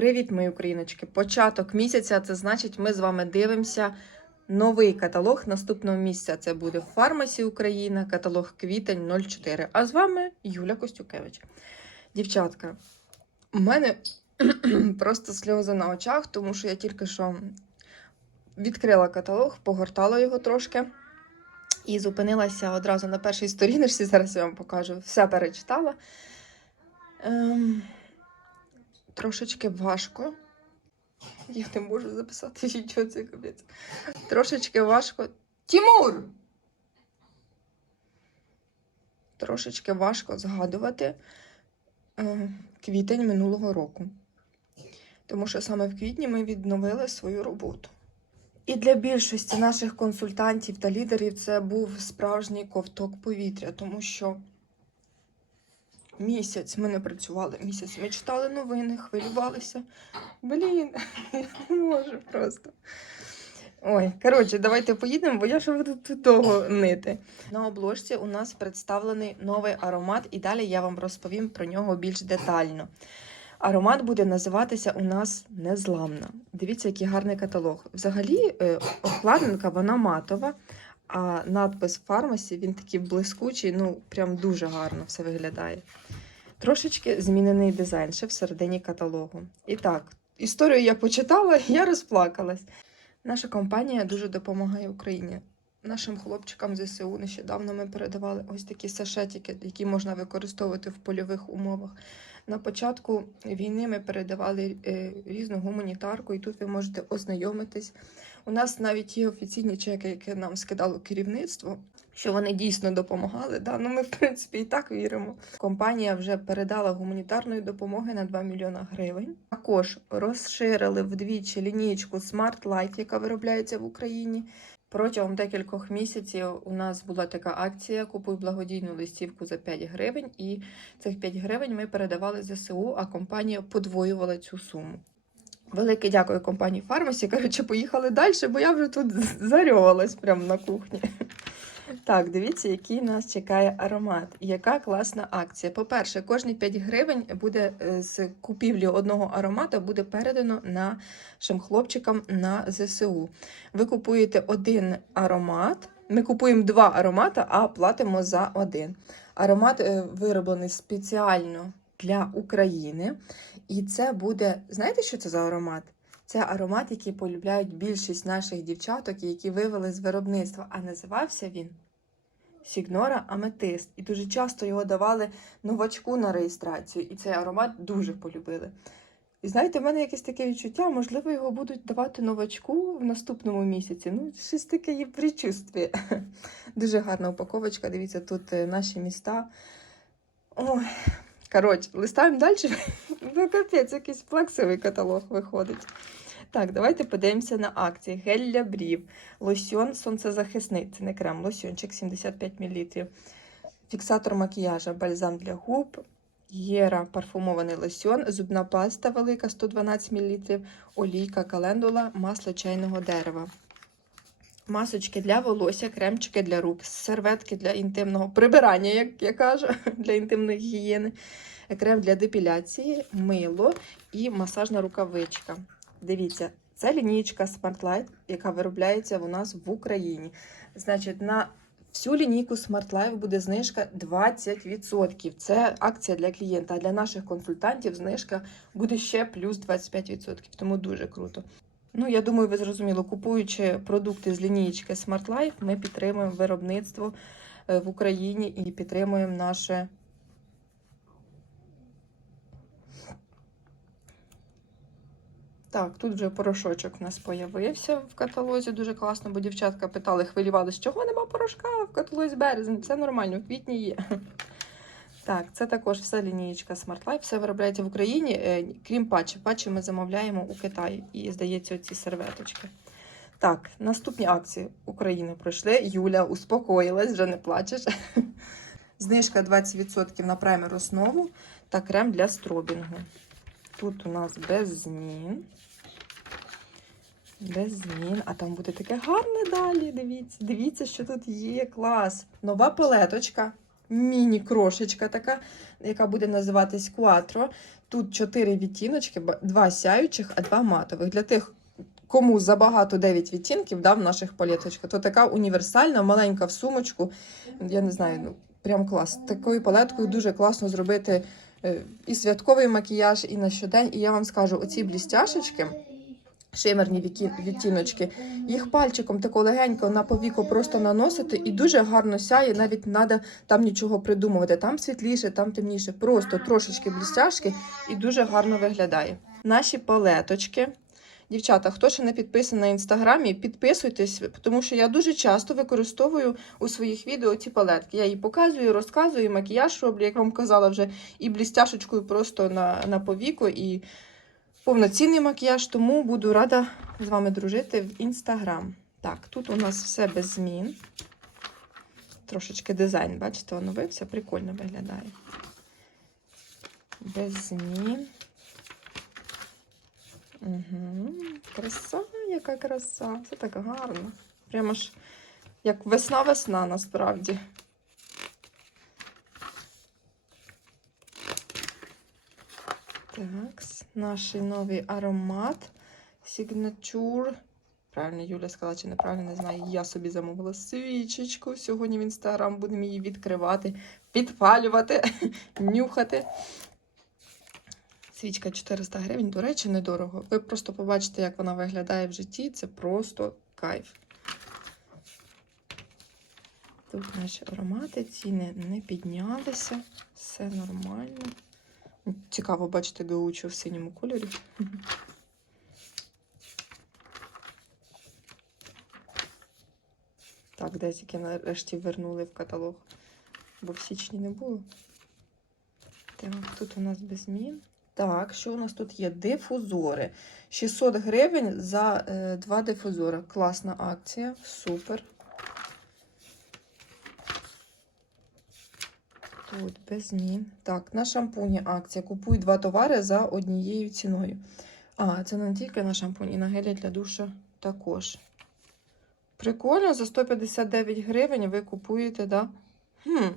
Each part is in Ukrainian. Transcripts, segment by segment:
Привіт, мої україночки! Початок місяця це значить, ми з вами дивимося новий каталог наступного місяця. Це буде Фармасі Україна, каталог квітень 04. А з вами Юля Костюкевич. Дівчатка, у мене просто сльози на очах, тому що я тільки що відкрила каталог, погортала його трошки. І зупинилася одразу на першій сторіночці. Зараз я вам покажу. Все перечитала. Ем, трошечки важко. Я не можу записати відео, це капець. Трошечки важко. Тімур! Трошечки важко згадувати е, квітень минулого року. Тому що саме в квітні ми відновили свою роботу. І для більшості наших консультантів та лідерів це був справжній ковток повітря, тому що місяць ми не працювали, місяць ми читали новини, хвилювалися. Блін, я не можу просто. Ой, коротше, давайте поїдемо, бо я ж буду тут довго нити. На обложці у нас представлений новий аромат, і далі я вам розповім про нього більш детально. Аромат буде називатися у нас Незламна. Дивіться, який гарний каталог. Взагалі, е, обкладинка вона матова, а надпис фармасі він такий блискучий, ну прям дуже гарно все виглядає. Трошечки змінений дизайн ще всередині каталогу. І так, історію я почитала, я розплакалась. Наша компанія дуже допомагає Україні. Нашим хлопчикам ЗСУ нещодавно ми передавали ось такі сашетики, які можна використовувати в польових умовах. На початку війни ми передавали е, різну гуманітарку, і тут ви можете ознайомитись. У нас навіть є офіційні чеки, які нам скидало керівництво, що вони дійсно допомагали. Да? Ну, ми, в принципі, і так віримо. Компанія вже передала гуманітарної допомоги на 2 мільйона гривень. Також розширили вдвічі лінійку Smart Life, яка виробляється в Україні. Протягом декількох місяців у нас була така акція Купуй благодійну листівку за 5 гривень, і цих 5 гривень ми передавали ЗСУ, а компанія подвоювала цю суму. Велике дякую компанії Фармасі. Коротше, поїхали далі, бо я вже тут зарювалась прямо на кухні. Так, дивіться, який нас чекає аромат. Яка класна акція. По-перше, кожні 5 гривень буде е, з купівлі одного аромата буде передано нашим хлопчикам на ЗСУ. Ви купуєте один аромат. Ми купуємо два аромати, а платимо за один. Аромат е, вироблений спеціально для України. І це буде. Знаєте, що це за аромат? Це аромат, який полюбляють більшість наших дівчаток, які вивели з виробництва. А називався він Сігнора Аметист. І дуже часто його давали новачку на реєстрацію. І цей аромат дуже полюбили. І знаєте, в мене якесь таке відчуття, можливо, його будуть давати новачку в наступному місяці. Ну, щось таке є причувстві. Дуже гарна упаковочка. Дивіться, тут е, наші міста. Ой. Коротше, листаємо далі. Ну, капець, якийсь плаксивий каталог виходить. Так, давайте подивимося на акції. Гель для брів, лосьон сонцезахисний. Це не крем, лосьончик 75 мл. Фіксатор макіяжа, бальзам для губ, Єра парфумований лосьон, зубна паста велика 112 мл, олійка календула, масло чайного дерева. Масочки для волосся, кремчики для рук, серветки для інтимного прибирання, як я кажу, для інтимної гігієни, крем для депіляції, мило і масажна рукавичка. Дивіться, це лінійка Smart яка виробляється у нас в Україні. Значить, на всю лінійку Smart буде знижка 20%. Це акція для клієнта, а для наших консультантів знижка буде ще плюс 25%. Тому дуже круто. Ну, я думаю, ви зрозуміли, купуючи продукти з лінійки Smart Life, ми підтримуємо виробництво е, в Україні і підтримуємо наше. Так, тут вже порошочок у нас появився в каталозі. Дуже класно, бо дівчатка питали, хвилювалися, чого нема порошка в каталозі березень. Все нормально, в квітні є. Так, це також вся лінієчка Smart Life, все виробляється в Україні, е, крім патчі. Патчі ми замовляємо у Китаї і, здається, оці серветочки. Так, наступні акції України пройшли. Юля успокоїлась, вже не плачеш. Знижка 20% на праймер основу та крем для стробінгу. Тут у нас без змін. Без змін. А там буде таке гарне далі. Дивіться, дивіться, що тут є. Клас. Нова палеточка. міні-крошечка така, яка буде називатись Куатро. Тут чотири відтіночки, два сяючих, а два матових. Для тих, кому забагато 9 відтінків да, в наших палеточках, то така універсальна, маленька в сумочку. Я не знаю, ну прям клас. Такою палеткою дуже класно зробити і святковий макіяж, і на щодень. І я вам скажу, оці блістяшечки, шимерні відтіночки, їх пальчиком тако легенько на повіку просто наносити і дуже гарно сяє, навіть не треба там нічого придумувати. Там світліше, там темніше. Просто трошечки блістяшки і дуже гарно виглядає. Наші палеточки. Дівчата, хто ще не підписаний на інстаграмі, підписуйтесь, тому що я дуже часто використовую у своїх відео ці палетки. Я її показую, розказую, і макіяж роблю, як вам казала, вже і блістяшечкою просто на, на повіку, і повноцінний макіяж, тому буду рада з вами дружити в інстаграм. Так, тут у нас все без змін. Трошечки дизайн, бачите, оновився, прикольно виглядає. Без змін. Угу. Краса, яка краса. Це так гарно. Прямо ж як весна-весна насправді. Так, наш новий аромат Signature. Правильно, Юля сказала, чи неправильно, не знаю. Я собі замовила свічечку. Сьогодні в інстаграм будемо її відкривати, підпалювати, нюхати. Свічка 400 гривень, до речі, недорого. Ви просто побачите, як вона виглядає в житті. Це просто кайф. Тут наші аромати, ціни не піднялися, все нормально. Цікаво бачити гаучу в синьому кольорі. Так, десь які нарешті вернули в каталог, бо в січні не було. Так, тут у нас без змін. Так, що у нас тут є? Дифузори. 600 гривень за е, два дифузори. Класна акція, супер. Тут без змін. Так, на шампуні акція. Купуй два товари за однією ціною. А, це не тільки на шампунь, і на гелі для душа також. Прикольно, за 159 гривень ви купуєте, да? Хм.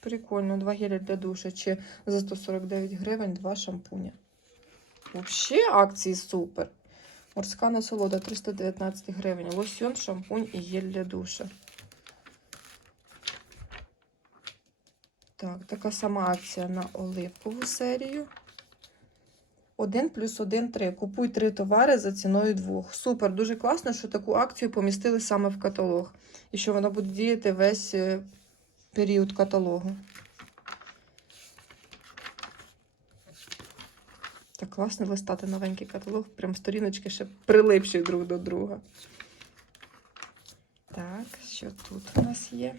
Прикольно, два гелі для душа. Чи за 149 гривень два шампуня. Взагалі акції супер. Морська насолода 319 гривень. Лосьон, шампунь і гель для душа. Так, така сама акція на оливкову серію. 1 плюс 1 3. Купуй три товари за ціною двох. Супер, дуже класно, що таку акцію помістили саме в каталог. І що вона буде діяти весь е, період каталогу. Так класно листати новенький каталог. Прям сторіночки ще прилипші друг до друга. Так, що тут у нас є?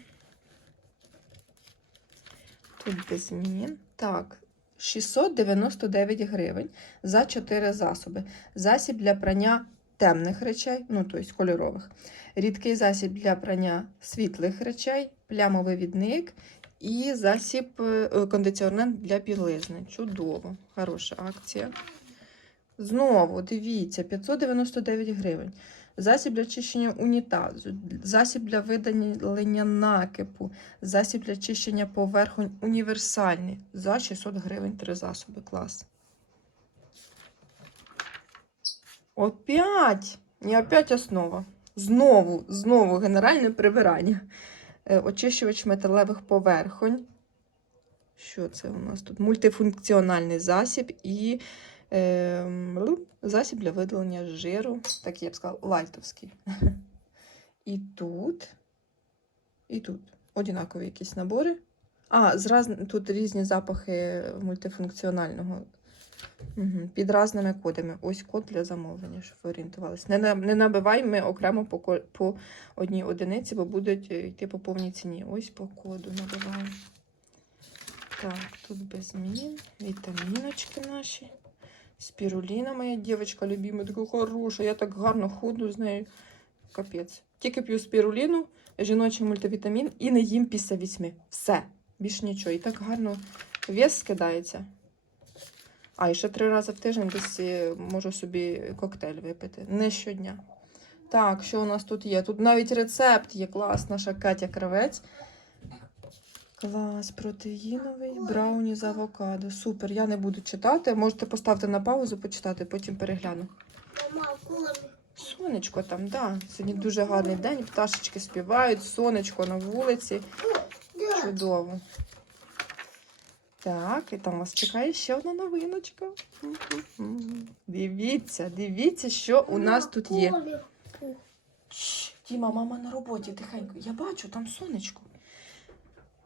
Тут без змін. Так, 699 гривень за 4 засоби. Засіб для прання темних речей, ну, тобто кольорових. Рідкий засіб для прання світлих речей, плямовий відник і засіб е, кондиціонер для білизни. Чудово, хороша акція. Знову, дивіться, 599 гривень. Засіб для чищення унітазу, засіб для видалення накипу, засіб для чищення поверхонь універсальний. За 600 гривень три засоби. Клас. Опять! Не опять основа. Знову, знову генеральне прибирання. Е, Очищувач металевих поверхонь. Що це у нас тут? Мультифункціональний засіб і ем, засіб для видалення жиру. Такий, я б сказала, лайтовський. І тут, і тут однакові якісь набори. А, з раз... тут різні запахи мультифункціонального. Під разними кодами. Ось код для замовлення, щоб ви орієнтувалися. Не, не набивай ми окремо по, по одній одиниці, бо будуть е, йти по повній ціні. Ось по коду набиваємо. Так, тут без змін. Вітаміночки наші. Спіруліна, моя дівчинка любима, така хороша. Я так гарно худну з нею. Капець. Тільки п'ю спіруліну, жіночий мультивітамін і не їм після вісьми. Все. Більш нічого. І так гарно вес скидається. А, і ще три рази в тиждень десь е, можу собі коктейль випити. Не щодня. Так, що у нас тут є? Тут навіть рецепт є клас, наша Катя Кравець. Клас, протеїновий, брауні з авокадо. Супер, я не буду читати. Можете поставити на паузу, почитати, потім перегляну. Мама. Сонечко там, да. Сьогодні дуже гарний день, пташечки співають, сонечко на вулиці. Чудово. Так, і там вас чекає ще одна новиночка. Дивіться, дивіться, що у нас тут є. Діма, мама на роботі тихенько. Я бачу, там сонечко.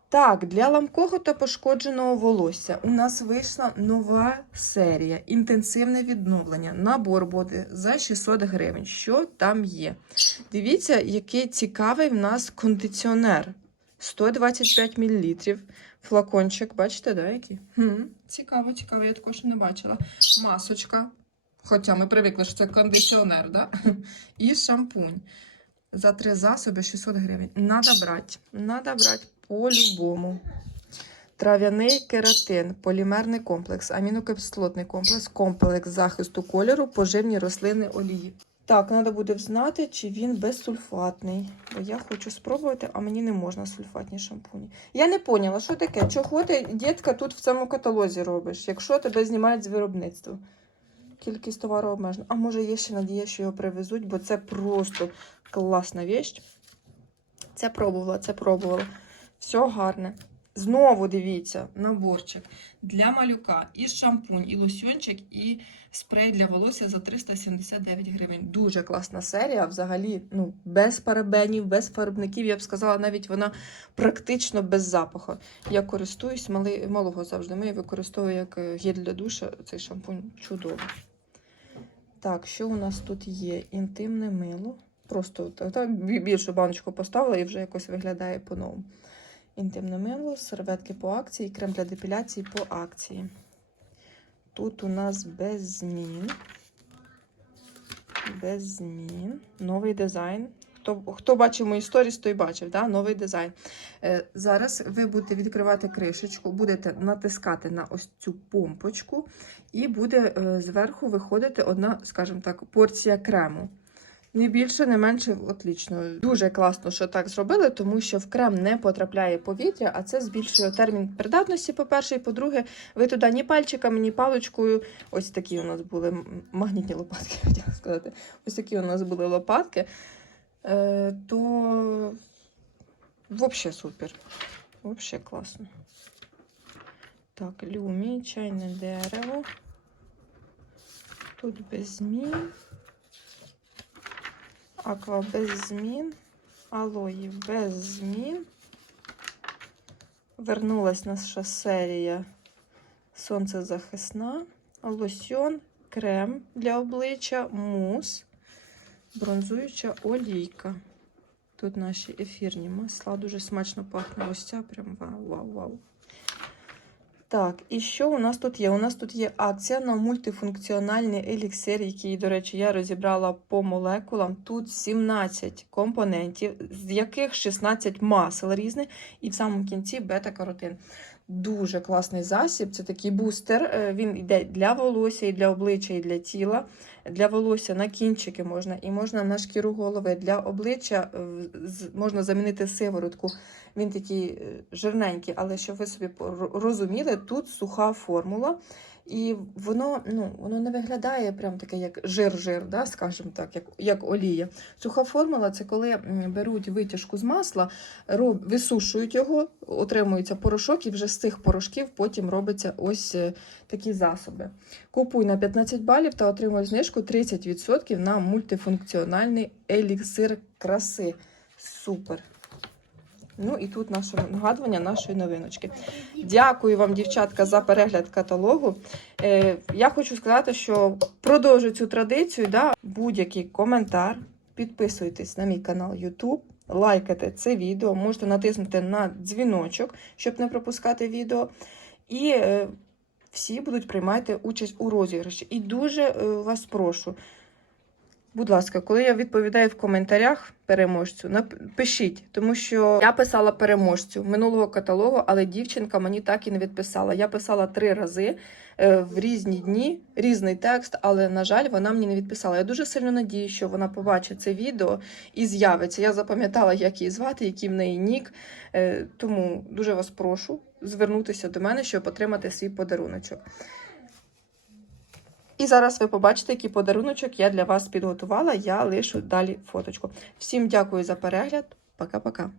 Так, для ламкого та пошкодженого волосся у нас вийшла нова серія інтенсивне відновлення. Набор буде за 600 гривень. Що там є? Дивіться, який цікавий в нас кондиціонер. 125 мл. Флакончик, бачите, да, який? Хм, цікаво, цікаво, я також не бачила. Масочка. Хоча ми привикли, що це кондиціонер, да? І шампунь. За три засоби 600 гривень. Надо брати. Надо брати по-любому. Трав'яний кератин, полімерний комплекс, амінокислотний комплекс, комплекс захисту кольору, поживні рослини олії. Так, треба буде знати, чи він безсульфатний. Бо я хочу спробувати, а мені не можна сульфатні шампуні. Я не поняла, що таке? Чого ти, дітка, тут в цьому каталозі робиш, якщо тебе знімають з виробництва? Кількість товару обмежена. А може є ще надія, що його привезуть, бо це просто класна віч. Це пробувала, це пробувала. Все гарне. Знову дивіться, наборчик для малюка. І шампунь, і лосьончик, і спрей для волосся за 379 гривень. Дуже класна серія. Взагалі, ну, без парабенів, без фарбників. Я б сказала, навіть вона практично без запаху. Я користуюсь мали, малого завжди. Ми використовую як е, гель для душа. Цей шампунь чудовий. Так, що у нас тут є? Інтимне мило. Просто та, та, більшу баночку поставила і вже якось виглядає по-новому. Інтимне мило, серветки по акції, крем для депіляції по акції. Тут у нас без змін. Без змін. Новий дизайн. Хто, хто бачив мої сторіс, той бачив, да? новий дизайн. Е, зараз ви будете відкривати кришечку, будете натискати на ось цю помпочку, і буде е, зверху виходити одна, скажімо так, порція крему. Не більше, не менше, отлично. Дуже класно, що так зробили, тому що в крем не потрапляє повітря, а це збільшує термін придатності, по-перше, і по-друге, ви туди ні пальчиками, ні паличкою. Ось такі у нас були магнітні лопатки, хотіла сказати. Ось такі у нас були лопатки. Е, то взагалі супер. Взагалі класно. Так, люмі, чайне дерево. Тут без змін. Аква без змін. Алої без змін. Вернулась наша серія сонцезахисна. Лосьон, крем для обличчя, мус, бронзуюча олійка. Тут наші ефірні масла. Дуже смачно пахне ось ця. Прям вау, вау, вау. Так, і що у нас тут є? У нас тут є акція на мультифункціональний еліксир, який, до речі, я розібрала по молекулам. Тут 17 компонентів, з яких 16 масел різних, і в самому кінці бета-каротин. Дуже класний засіб. Це такий бустер. е, Він йде для волосся, і для обличчя, і для тіла. Для волосся на кінчики можна, і можна на шкіру голови. Для обличчя е, можна замінити сиворотку. Він такий е, жирненький, але щоб ви собі розуміли, тут суха формула. І воно ну, воно не виглядає прям таке, як жир-жир, да, скажімо так, як, як олія. Суха формула це коли беруть витяжку з масла, роб, висушують його, отримується порошок, і вже з цих порошків потім робиться ось е, такі засоби. Купуй на 15 балів та отримуй знижку 30% на мультифункціональний еліксир краси. Супер! Ну і тут наше нагадування нашої новиночки. Дякую вам, дівчатка, за перегляд каталогу. Е, я хочу сказати, що продовжую цю традицію. Да? Будь-який коментар, підписуйтесь на мій канал YouTube, лайкайте це відео, можете натиснути на дзвіночок, щоб не пропускати відео. І е, всі будуть приймати участь у розіграші. І дуже е, вас прошу. Будь ласка, коли я відповідаю в коментарях переможцю, нап- пишіть, тому що я писала переможцю минулого каталогу, але дівчинка мені так і не відписала. Я писала три рази е, в різні дні, різний текст, але на жаль, вона мені не відписала. Я дуже сильно надію, що вона побачить це відео і з'явиться. Я запам'ятала, як її звати, який в неї нік. Е, Тому дуже вас прошу звернутися до мене, щоб отримати свій подаруночок. І зараз ви побачите, який подаруночок я для вас підготувала. Я лишу далі фоточку. Всім дякую за перегляд. Пока-пока.